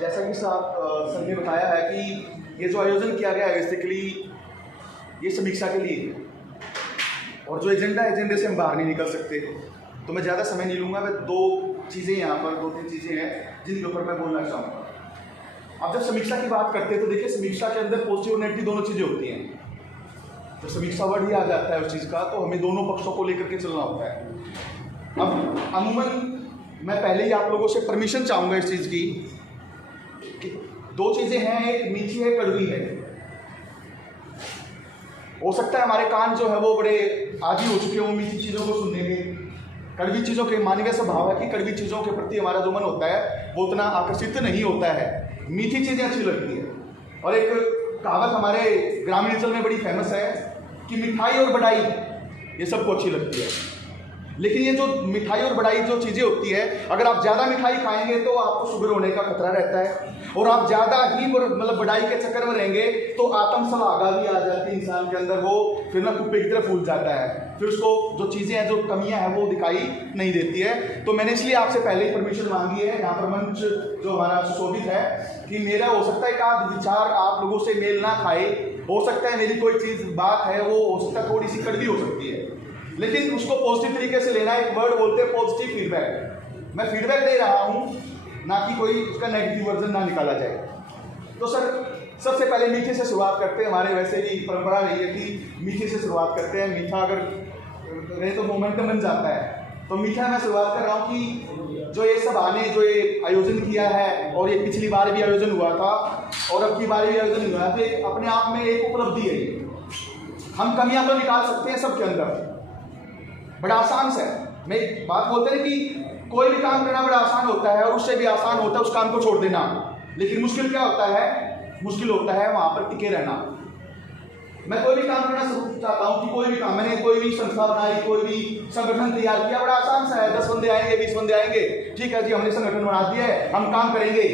जैसा कि सर ने बताया है कि ये जो आयोजन किया गया है बेसिकली ये समीक्षा के लिए है, और जो एजेंडे से हम बाहर नहीं निकल सकते। तो मैं ज़्यादा समय नहीं लूँगा, मैं दो तीन चीज़ें हैं जिनके ऊपर मैं बोलना चाहूँगा। अब जब समीक्षा की बात करते हैं तो देखिए, समीक्षा के अंदर पॉजिटिव और नेगेटिव दोनों चीज़ें होती हैं। तो समीक्षा वर्ड ही आ जाता है उस चीज़ का, तो हमें दोनों पक्षों को लेकर के चलना होता है। अब अमूमन मैं पहले ही आप लोगों से परमिशन चाहूँगा इस चीज़ की कि दो चीज़ें हैं, एक मीठी है, कड़वी है। हो सकता है हमारे कान जो है वो बड़े आदी हो चुके हैं वो मीठी चीज़ों को सुनने में। कड़वी चीज़ों के मानवीय स्वभाव है कि कड़वी चीज़ों के प्रति हमारा जो मन होता है वो उतना आकर्षित नहीं होता है, मीठी चीज़ें अच्छी लगती है। और एक कहावत हमारे ग्रामीण अंचल में बड़ी फेमस है कि मिठाई और बड़ाई ये सबको अच्छी लगती है। लेकिन ये जो मिठाई और बड़ाई जो चीज़ें होती है, अगर आप ज़्यादा मिठाई खाएंगे तो आपको शुगर होने का खतरा रहता है, और आप ज़्यादा ही मतलब बड़ाई के चक्कर में रहेंगे तो आत्मसलागा भी आ जाती है इंसान के अंदर, वो फिर ना कुप्पे की तरफ फूल जाता है, फिर उसको जो चीज़ें हैं, जो कमियां हैं वो दिखाई नहीं देती है। तो मैंने इसलिए आपसे पहले ही परमिशन मांगी है, यहाँ पर मंच जो हमारा सुशोभित है, कि मेरा हो सकता है एक विचार आप लोगों से मेल ना खाए, हो सकता है मेरी कोई चीज़ बात है वो हो सकता है थोड़ी सी कड़वी हो सकती है, लेकिन उसको पॉजिटिव तरीके से लेना। एक वर्ड बोलते हैं पॉजिटिव फीडबैक। मैं फीडबैक दे रहा हूँ, ना कि कोई उसका नेगेटिव वर्जन ना निकाला जाए। तो सर सबसे पहले मीठे से शुरुआत करते हैं। हमारे वैसे ही परंपरा रही है कि मीठे से शुरुआत करते हैं, मीठा अगर रहे तो मोमेंटम बन जाता है। तो मीठा मैं शुरुआत कर रहा हूँ कि जो ये सभा ने जो ये आयोजन किया है, और ये पिछली बार भी आयोजन हुआ था और अब की बार भी आयोजन हुआ है, तो अपने आप में एक उपलब्धि है। हम कमियां तो निकाल सकते हैं सबके अंदर, बड़ा आसान से। मैं बात बोलते हैं कि कोई भी काम करना बड़ा आसान होता है, और उससे भी आसान होता है उस काम को छोड़ देना। लेकिन मुश्किल क्या होता है? मुश्किल होता है वहां पर टिके रहना। मैं कोई भी काम करना चाहता हूँ कि कोई भी काम, मैंने कोई भी संस्था बनाई, कोई भी संगठन तैयार किया, बड़ा आसान सा है। 10 बंदे आएंगे, 20 बंदे आएंगे, ठीक है जी, हमने संगठन बना दिया है, हम काम करेंगे।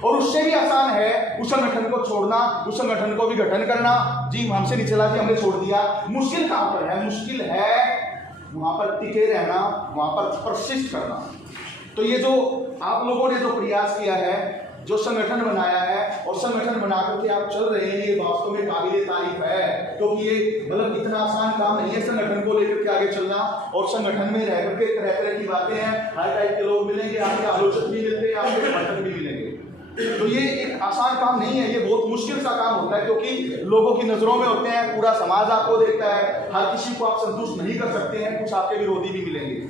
और उससे भी आसान है उस संगठन को छोड़ना, उस संगठन को विघटन करना। जी हमसे नहीं चला, जी हमने छोड़ दिया। मुश्किल कहाँ पर है? मुश्किल है वहां पर टिके रहना, वहां पर परसिस्ट करना। तो ये जो आप लोगों ने जो प्रयास किया है, जो संगठन बनाया है और संगठन बना करके आप चल रहे हैं, ये वास्तव में काबिले तारीफ है। क्योंकि ये मतलब इतना आसान काम नहीं है संगठन को लेकर के आगे चलना। और संगठन में रह करके तरह तरह की बातें हैं, हर टाइप के लोग मिलेंगे, आपके आलोचक भी मिलते हैं, आपके समर्थक भी मिलेंगे। तो ये एक आसान काम नहीं है, ये बहुत मुश्किल सा काम होता है, क्योंकि लोगों की नजरों में होते हैं, पूरा समाज आपको देखता है, हर किसी को आप संतुष्ट नहीं कर सकते हैं, कुछ आपके विरोधी भी मिलेंगे।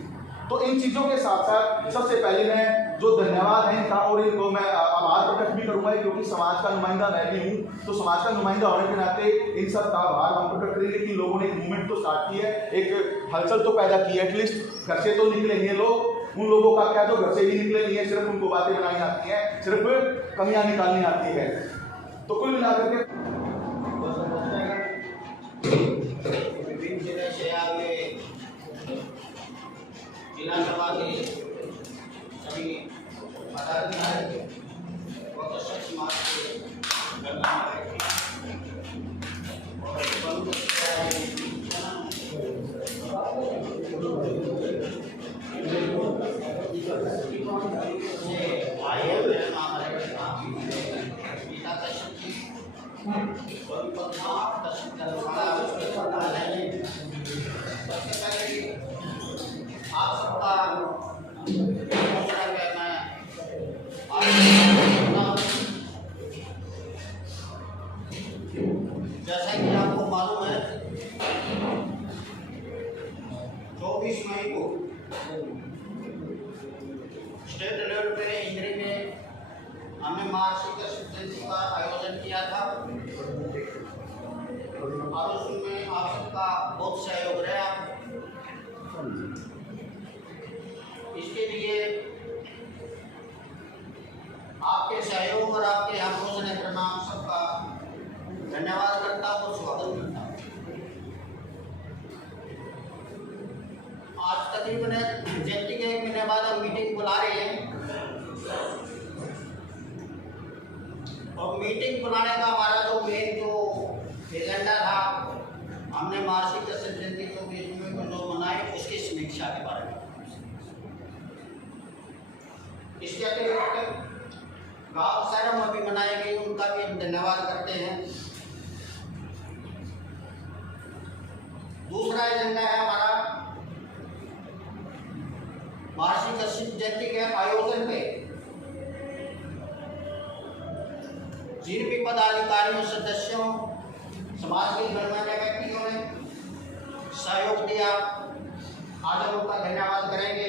तो इन चीजों के साथ साथ सबसे पहले मैं जो धन्यवाद है इनका, और इनको मैं आभार प्रकट भी करूंगा, क्योंकि समाज का नुमाइंदा मैं भी हूँ। तो समाज का नुमाइंदा होने के नाते इन सब का आभार हम प्रकट करेंगे कि लोगों ने एक मूवमेंट तो स्टार्ट की है, एक हलचल तो पैदा की है। एटलीस्ट घर से तो निकलेंगे लोग, उन लोगों का क्या जो घर से भी निकले नहीं है, सिर्फ उनको बातें बनानी आती हैं, सिर्फ कमियां निकालनी आती है। तो कुल मिलाकर के जिला सभा के सभी पदाधिकारी और दर्शक समाज के आप सबका जैसा कि आपको मालूम है, 24 मई को स्टेट लेवल पे इंद्री में हमने मार्कशीट सिद्धांत का आयोजन किया था, और उसमें आप सबका बहुत सहयोग रहा। इसके लिए आपके सहयोग और आपके हम रोजने प्रणाम सबका धन्यवाद करता हूँ और स्वागत करता हूँ। आज तकरीबन जयंती के 1 महीने बाद हम मीटिंग बुला रहे हैं, और मीटिंग बुलाने का हमारा जो मेन जो एजेंडा था, हमने मार्कशीट जयंती को बीच में जो मनाई उसकी समीक्षा के बारे में। इसके अतिरिक्त गाँव शहरों में भी मनाई गई, उनका भी हम धन्यवाद करते हैं। दूसरा एजेंडा है हमारा महर्षि कश्यप जयंती के आयोजन पे जिन भी पदाधिकारियों, सदस्यों, समाज के गणमान्य व्यक्तियों ने सहयोग दिया, आज हम उनका धन्यवाद करेंगे।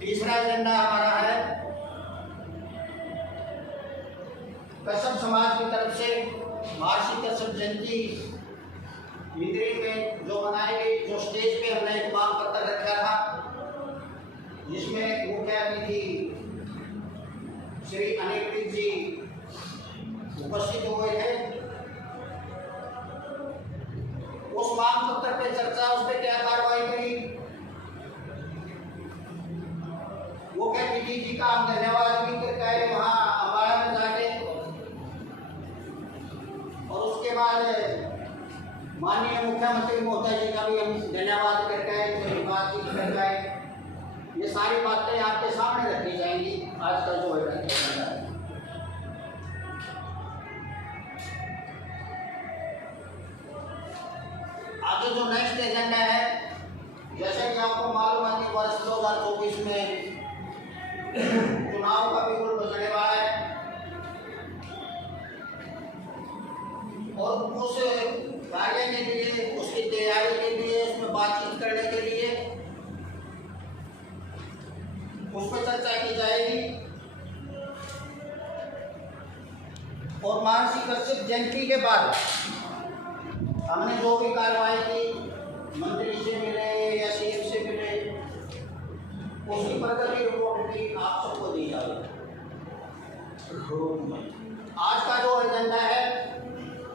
तीसरा एजेंडा हमारा है कश्यप समाज की तरफ से महर्षि कश्यप जयंती इंद्री में जो मनाई गई, जो स्टेज पे हमने एक मांग पत्र रखा था, जिसमें मुख्य अतिथि श्री अनिल जी उपस्थित हुए थे। उस मांग पत्र पे चर्चा, उस पर क्या कार्रवाई करी, वो क्या अतिथि जी का हम धन्यवाद भी करके वहाँ अम्बाड़ा में जाके, और उसके बाद माननीय मुख्यमंत्री महोदय जी का भी हम धन्यवाद करके बातचीत करके, ये सारी बातें आपके सामने रखी जाएंगी। आज का जो एजेंडा है, आगे जो नेक्स्ट एजेंडा है, जैसे कि आपको मालूम है कि वर्ष 2024 में चुनाव का बिल्कुल बजने वाला है, और उस कार्य के लिए, उसकी तैयारी के लिए, उसमें बातचीत करने के लिए उस पर चर्चा की जाएगी। और महर्षि कश्यप जयंती के बाद हमने जो भी कार्रवाई की, मंत्री से मिले या सीएम से मिले, उसकी प्रगति रिपोर्ट भी आप सबको दी जाएगी। आज का जो एजेंडा है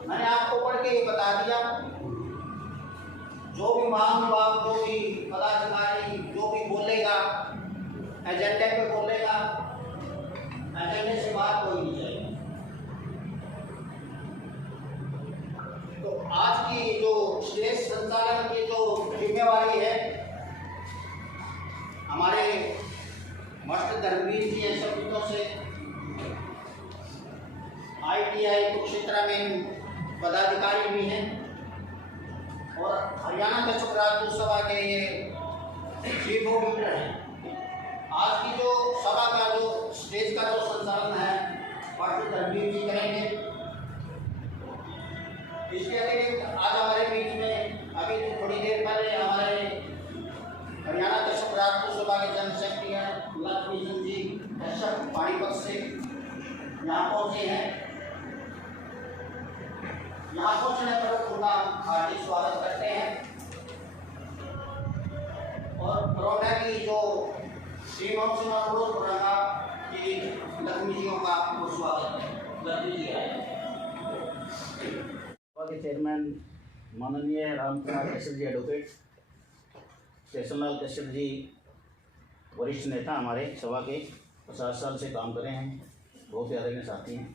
मैंने आपको पढ़ के बता दिया। जो भी महानुभाव, जो भी पदाधिकारी, जो भी बोलेगा एजेंडे पे बोलेगा, एजेंडे से बाहर कोई नहीं जाएगा। तो आज की जो स्टेज संचालन की जो जिम्मेवारी है, हमारे मास्टर धर्मवीर जी ऐसे शब्दों से ITI कुरुक्षेत्र में पदाधिकारी भी हैं, और हरियाणा कश्यप राजपूत सभा के ये चीफ ऑडिटर हैं। आज की जो सभा का जो स्टेज का जो संचालन है मास्टर धर्मवीर जी करेंगे। इसके अतिरिक्त आज हमारे बीच में अभी थोड़ी देर पहले हमारे हरियाणा कश्यप राजपूत सभा के जनरल सेक्रेटरी लक्ष्मी जी कश्यप पानीपत से यहाँ पहुँचे हैं। यहाँ पहुँचने पर उनका हार्दिक स्वागत करते हैं, और कोरोना की जो टीम ऑफ से अनुरोध करूँगा कि लक्ष्मी जियों का स्वागत है। लक्ष्मी जी आए। के चेयरमैन माननीय राम कुमार कश्यप जी एडवोकेट, केशवलाल कश्यप जी वरिष्ठ नेता, हमारे सभा के 50 साल से काम कर रहे हैं, बहुत ही आदरणीय साथी हैं।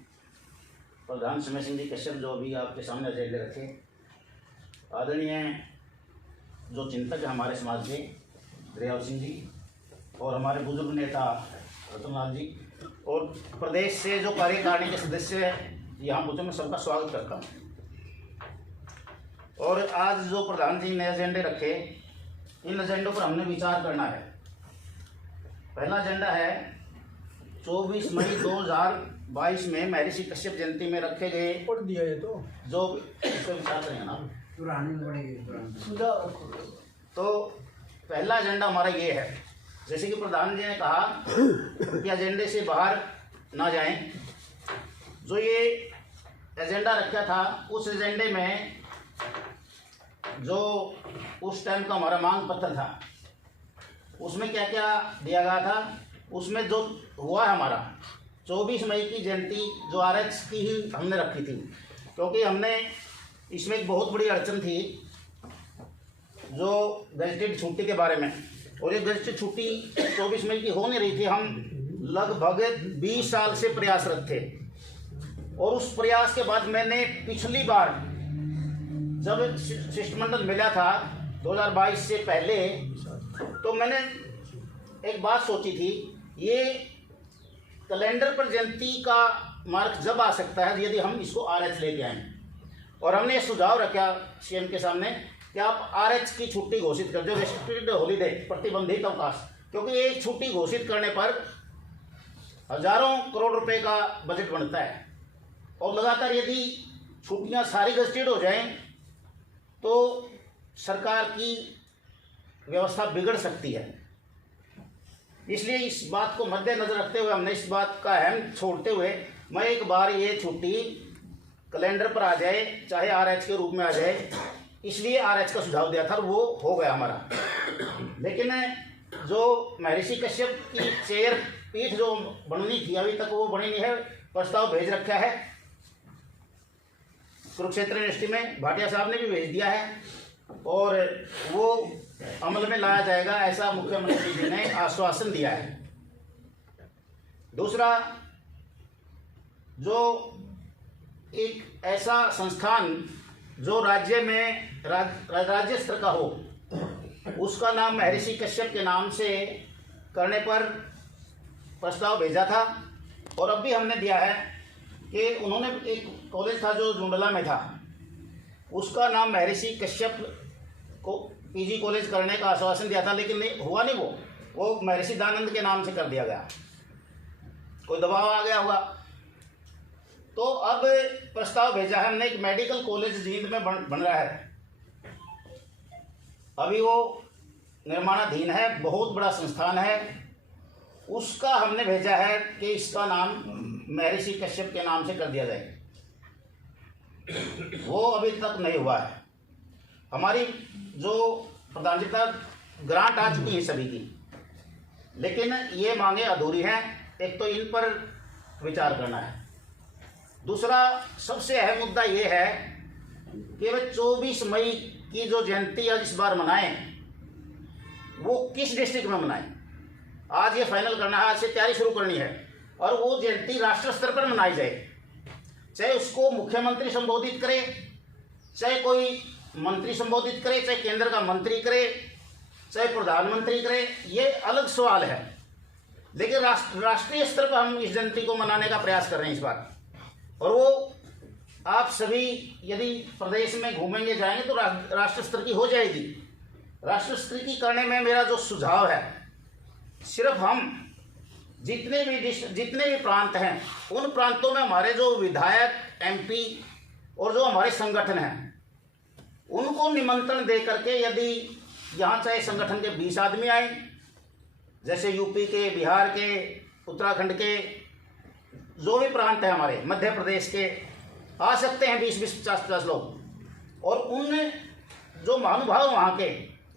प्रधान समय सिंह जी कश्यप जो अभी आपके सामने एजेंडे रखे, आदरणीय जो चिंतक हमारे समाज के दरियाव सिंह जी, और हमारे बुजुर्ग नेता रतनलाल जी, और प्रदेश से जो कार्यकारिणी के सदस्य यहाँ पूछो, मैं सबका स्वागत करता हूँ। और आज जो प्रधान जी ने एजेंडे रखे, इन एजेंडों पर हमने विचार करना है। पहला एजेंडा है 24 मई 2022 में महर्षि कश्यप जयंती में रखे गए, पढ़ दिया ये तो जो इस पर विचार करेंगे ना, तो पहला एजेंडा हमारा ये है, जैसे कि प्रधान जी ने कहा कि एजेंडे से बाहर ना जाएं। जो ये एजेंडा रखा था, उस एजेंडे में जो उस टाइम का हमारा मांग पत्र था, उसमें क्या क्या दिया गया था, उसमें जो हुआ है हमारा 24 मई की जयंती जो RX की ही हमने रखी थी, क्योंकि हमने इसमें एक बहुत बड़ी अड़चन थी जो गजटेड छुट्टी के बारे में, और ये गजटेड छुट्टी 24 मई की हो नहीं रही थी। हम लगभग 20 साल से प्रयासरत थे, और उस प्रयास के बाद मैंने पिछली बार जब शिष्टमंडल मिला था 2022 से पहले, तो मैंने एक बात सोची थी, ये कैलेंडर पर जयंती का मार्क जब आ सकता है यदि हम इसको RH लेके आएँ। और हमने ये सुझाव रखा CM के सामने कि आप RH की छुट्टी घोषित कर दो, रेस्ट्रिक्टेड हॉलीडे, प्रतिबंधित अवकाश, क्योंकि ये छुट्टी घोषित करने पर हजारों करोड़ रुपए का बजट बनता है और लगातार यदि छुट्टियां सारी गजटेड हो जाएं तो सरकार की व्यवस्था बिगड़ सकती है। इसलिए इस बात को मद्देनजर रखते हुए हमने इस बात का अहम छोड़ते हुए मैं एक बार ये छुट्टी कैलेंडर पर आ जाए, चाहे RH के रूप में आ जाए, इसलिए RH का सुझाव दिया था और वो हो गया हमारा। लेकिन जो महर्षि कश्यप की चेयर पीठ जो बननी थी अभी तक वो बनी नहीं है। प्रस्ताव भेज रखा है कुरुक्षेत्र यूनिवर्सिटी में, भाटिया साहब ने भी भेज दिया है और वो अमल में लाया जाएगा, ऐसा मुख्यमंत्री जी ने आश्वासन दिया है। दूसरा, जो एक ऐसा संस्थान जो राज्य में राज्य स्तर का हो, उसका नाम महर्षि कश्यप के नाम से करने पर प्रस्ताव भेजा था और अब भी हमने दिया है कि उन्होंने एक कॉलेज था जो जुंडला में था, उसका नाम महर्षि कश्यप को PG कॉलेज करने का आश्वासन दिया था, लेकिन नहीं हुआ, नहीं वो महर्षि दानंद के नाम से कर दिया गया, कोई दबाव आ गया होगा। तो अब प्रस्ताव भेजा है हमने, एक मेडिकल कॉलेज जींद में बन रहा है, अभी वो निर्माणाधीन है, बहुत बड़ा संस्थान है, उसका हमने भेजा है कि इसका नाम महर्षि कश्यप के नाम से कर दिया जाए। वो अभी तक नहीं हुआ है। हमारी जो प्रधान जी का ग्रांट आ चुकी है सभी की, लेकिन ये मांगे अधूरी हैं। एक तो इन पर विचार करना है। दूसरा सबसे अहम मुद्दा ये है कि वे 24 मई की जो जयंती आज इस बार मनाएं, वो किस डिस्ट्रिक्ट में मनाएं। आज ये फाइनल करना है, आज से तैयारी शुरू करनी है और वो जयंती राष्ट्र स्तर पर मनाई जाए, चाहे उसको मुख्यमंत्री संबोधित करे, चाहे कोई मंत्री संबोधित करे, चाहे केंद्र का मंत्री करे, चाहे प्रधानमंत्री करे, ये अलग सवाल है। लेकिन राष्ट्रीय स्तर पर हम इस जयंती को मनाने का प्रयास कर रहे हैं इस बार। और वो आप सभी यदि प्रदेश में घूमेंगे जाएंगे तो राष्ट्र स्तर की हो जाएगी। राष्ट्र स्तर की करने में मेरा जो सुझाव है, सिर्फ हम जितने भी प्रांत हैं, उन प्रांतों में हमारे जो विधायक, MP और जो हमारे संगठन हैं, उनको निमंत्रण दे करके यदि यहाँ चाहे संगठन के 20 आदमी आए, जैसे यूपी के, बिहार के, उत्तराखंड के, जो भी प्रांत है हमारे, मध्य प्रदेश के, आ सकते हैं 20-20, 50-50 लोग। और उन जो महानुभाव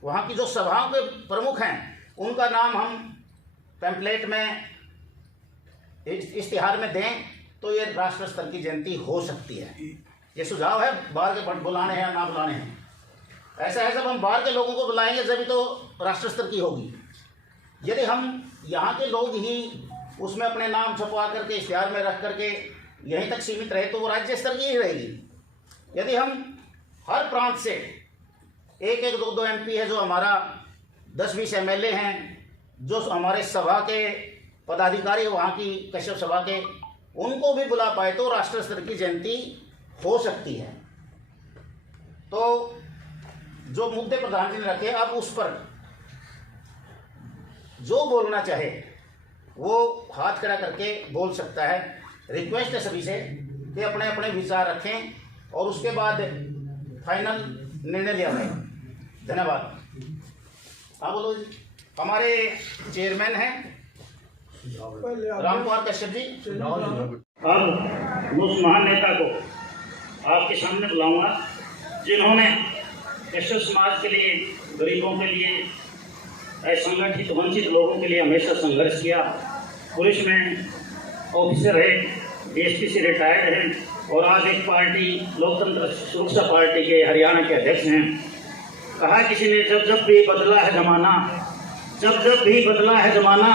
वहाँ की जो सभाओं के प्रमुख हैं, उनका नाम हम पैम्पलेट में, इश्तिहार में दें तो ये राष्ट्र स्तर की जयंती हो सकती है। ये सुझाव है, बाहर के बुलाने हैं या ना बुलाने हैं। ऐसा है, जब हम बाहर के लोगों को बुलाएंगे जब तो राष्ट्र स्तर की होगी। यदि हम यहाँ के लोग ही उसमें अपने नाम छपवा करके इश्तिहार में रख करके यहीं तक सीमित रहे तो वो राज्य स्तर की ही रहेगी। यदि हम हर प्रांत से 1-1, 2-2 MP है, जो हमारा 10-20 MLA हैं, जो हमारे सभा के पदाधिकारी वहाँ की कश्यप सभा के, उनको भी बुला पाए तो राष्ट्र स्तर की जयंती हो सकती है। तो जो मुद्दे प्रधान जी ने रखे, अब उस पर जो बोलना चाहे वो हाथ खड़ा करके बोल सकता है। रिक्वेस्ट है सभी से कि अपने अपने विचार रखें और उसके बाद फाइनल निर्णय लिया जाए। धन्यवाद। हाँ बोलो जी। हमारे चेयरमैन हैं रामकुमार कश्यप जी। अब उस महान नेता को आपके सामने बुलाऊंगा जिन्होंने कश्यप समाज के लिए, गरीबों के लिए, असंगठित वंचित लोगों के लिए हमेशा संघर्ष किया। पुलिस में ऑफिसर है, DSP से रिटायर्ड हैं और आज एक पार्टी लोकतंत्र सुरक्षा पार्टी के हरियाणा के अध्यक्ष हैं। कहा किसी ने, जब जब भी बदला है ज़माना, जब जब भी बदला है ज़माना,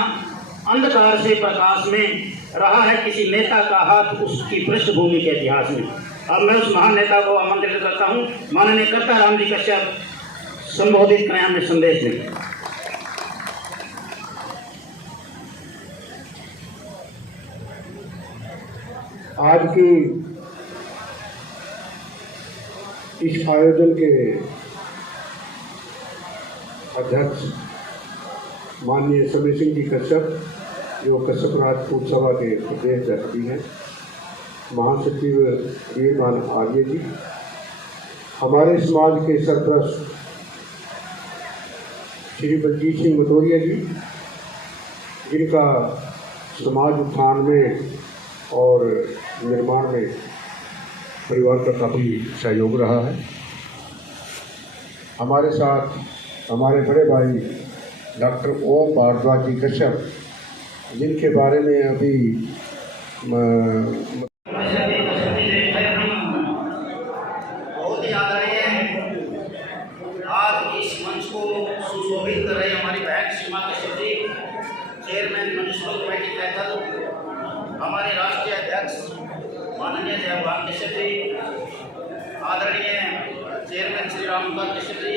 अंधकार से प्रकाश में रहा है किसी नेता का हाथ उसकी पृष्ठभूमि के इतिहास में। अब मैं उस महान नेता को आमंत्रित करता हूँ, माननीय कर्ता राम जी कश्यप संबोधित करें, हमें संदेश दें। आज की इस आयोजन के अध्यक्ष माननीय समय सिंह जी कश्यप, जो कश्यप राजपूत सभा के प्रदेश अध्यक्ष हैं, महासचिव वीरमान आर्य जी, हमारे समाज के सरपरस्त श्री बलजीत सिंह मटोरिया जी, जिनका समाज उत्थान में और निर्माण में परिवार का काफ़ी सहयोग रहा है। हमारे साथ हमारे बड़े भाई डॉक्टर ओम भारद्वाज जी कश्यप, जिनके बारे में अभी बहुत ही आदरणीय आज इस मंच को सुशोभित कर रहे हमारी बहन सीमा Kashyap ji, chairman municipal committee Kaithal, हमारे राष्ट्रीय अध्यक्ष माननीय जयभान कश्यप जी, आदरणीय चेयरमैन श्री रामकुमार कश्यप जी,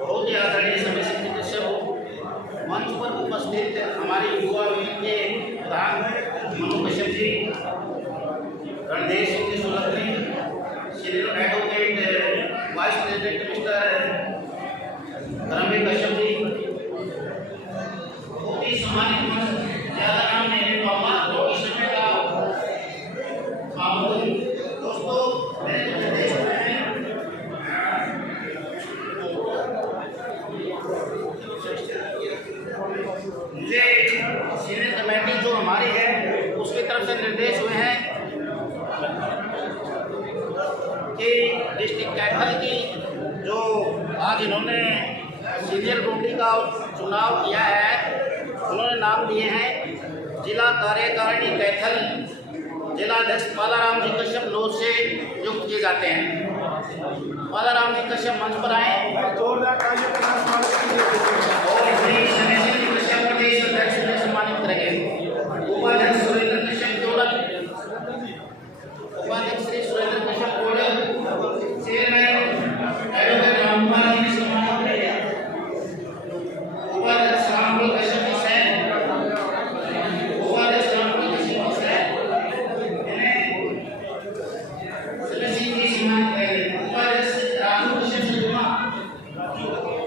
बहुत ही आदरणीय समय सिंह कश्यप, मंच पर उपस्थित हमारे युवा विंग के प्रधान Manu Kashyap ji, Randhir Singh ji Solanki, senior advocate vice president mister Dharamvir Kashyap ji, बहुत ही सम्मानित मंच, ज़्यादा नाम नहीं ले पाऊंगा तो इस समय का दोस्तों मेरे निर्देश में मुझे सीनियर कमेटी जो हमारी है उसकी तरफ से निर्देश हुए हैं कि डिस्ट्रिक्ट कैथल की जो आज इन्होंने सीनियर कमेटी का चुनाव किया है, उन्होंने नाम लिए हैं जिला कार्यकारिणी कैथल, जिला अध्यक्ष पालाराम जी कश्यप लोध से नियुक्त किए जाते हैं। पालाराम जी कश्यप मंच पर आए और प्रदेश अध्यक्ष ने सम्मानित करेंगे। उपाध्यक्ष सुरेंद्र कश्यप जोड़क, उपाध्यक्ष श्री सुरेंद्र कश्यप जोड़क, चेयरमैन एडवोकेट रामकुमार जी ने सम्मानित करेंगे। उपाध्यक्ष रामकुमार कश्यप जी सैन, उपाध्यक्ष रामकुमार कश्यप जी सैन, समय सिंह जी सम्मानित करेंगे। उपाध्यक्ष राजू कश्यप सदुमा,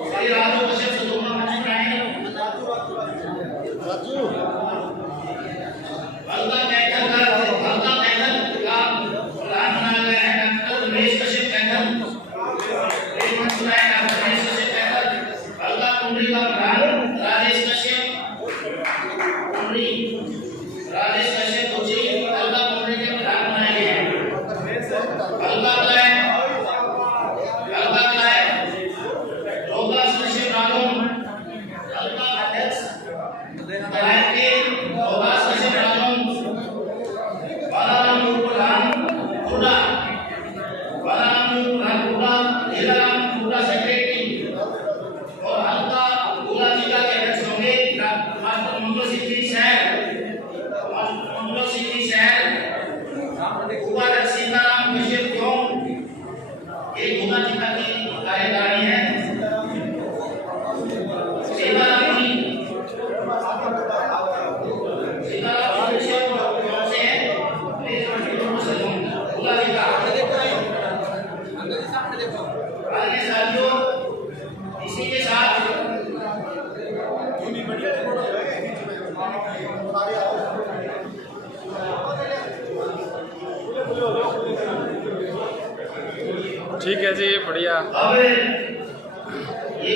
श्री राजू कश्यप सदुमा मंच पर आए। हल्का कैथल का प्रधान बनाया गया है डॉक्टर रमेश कश्यप कैथल, एक मंच पर आए डॉक्टर रमेश कश्यप कैथल। हल्का कुंडली का प्रधान राजेश कश्यप, कुंडली राजेश कश्यप कोची, हल्का कुंडली के प्रधान बनाए गए हैं। हल्का क्लाइव रोगास कश्यप राघव, हल्का अध्यक्ष क्लाइव के रोगास कश्यप राघव, बालाराम प्रधान खुड़ा, बालाराम प्रधान खुड़ा, लीलाराम खुड़ा सेक्रेटरी, और हल्का गोला जिला के अध्यक्ष होंगे मास्टर मंगल सिंह जी शहर, मंगल सिंह जी शहर, उपाध्यक्ष सीताराम कश्यप क्यों, ये गोला जिला की कार्यकारिणी है। सीताराम जी इसी के साथ ठीक है जी, बढ़िया। अब ये